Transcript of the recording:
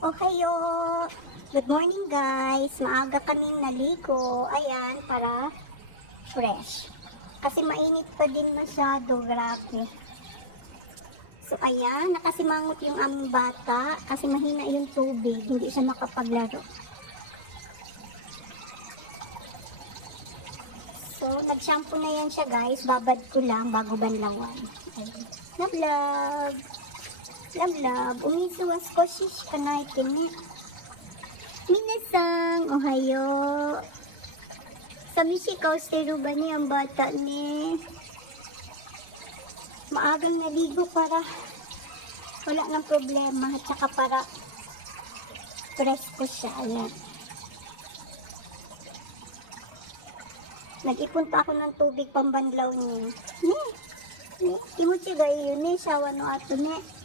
Ohayo! Good morning guys! Maaga kaming naligo. Ayan, para fresh. Kasi mainit pa din masyado. Grabe. So ayan, nakasimangot yung aming bata. Kasi mahina yung tubig. Hindi siya makapaglaro. So, nag-shampoo na yan siya guys. Babad ko lang bago banlawan. Ayan. Love, love! Love, love! Umisuwas ko shish ka na itini. Minasang, ohayo. Sa misikaw, stero ba niya ang bata ni? Maagang naligo para wala ng problema at saka para presko siya. Ayan. Nag-ipon pa ako ng tubig pambanlaw niya. Timot siya gayo ni, sawa no ato ni.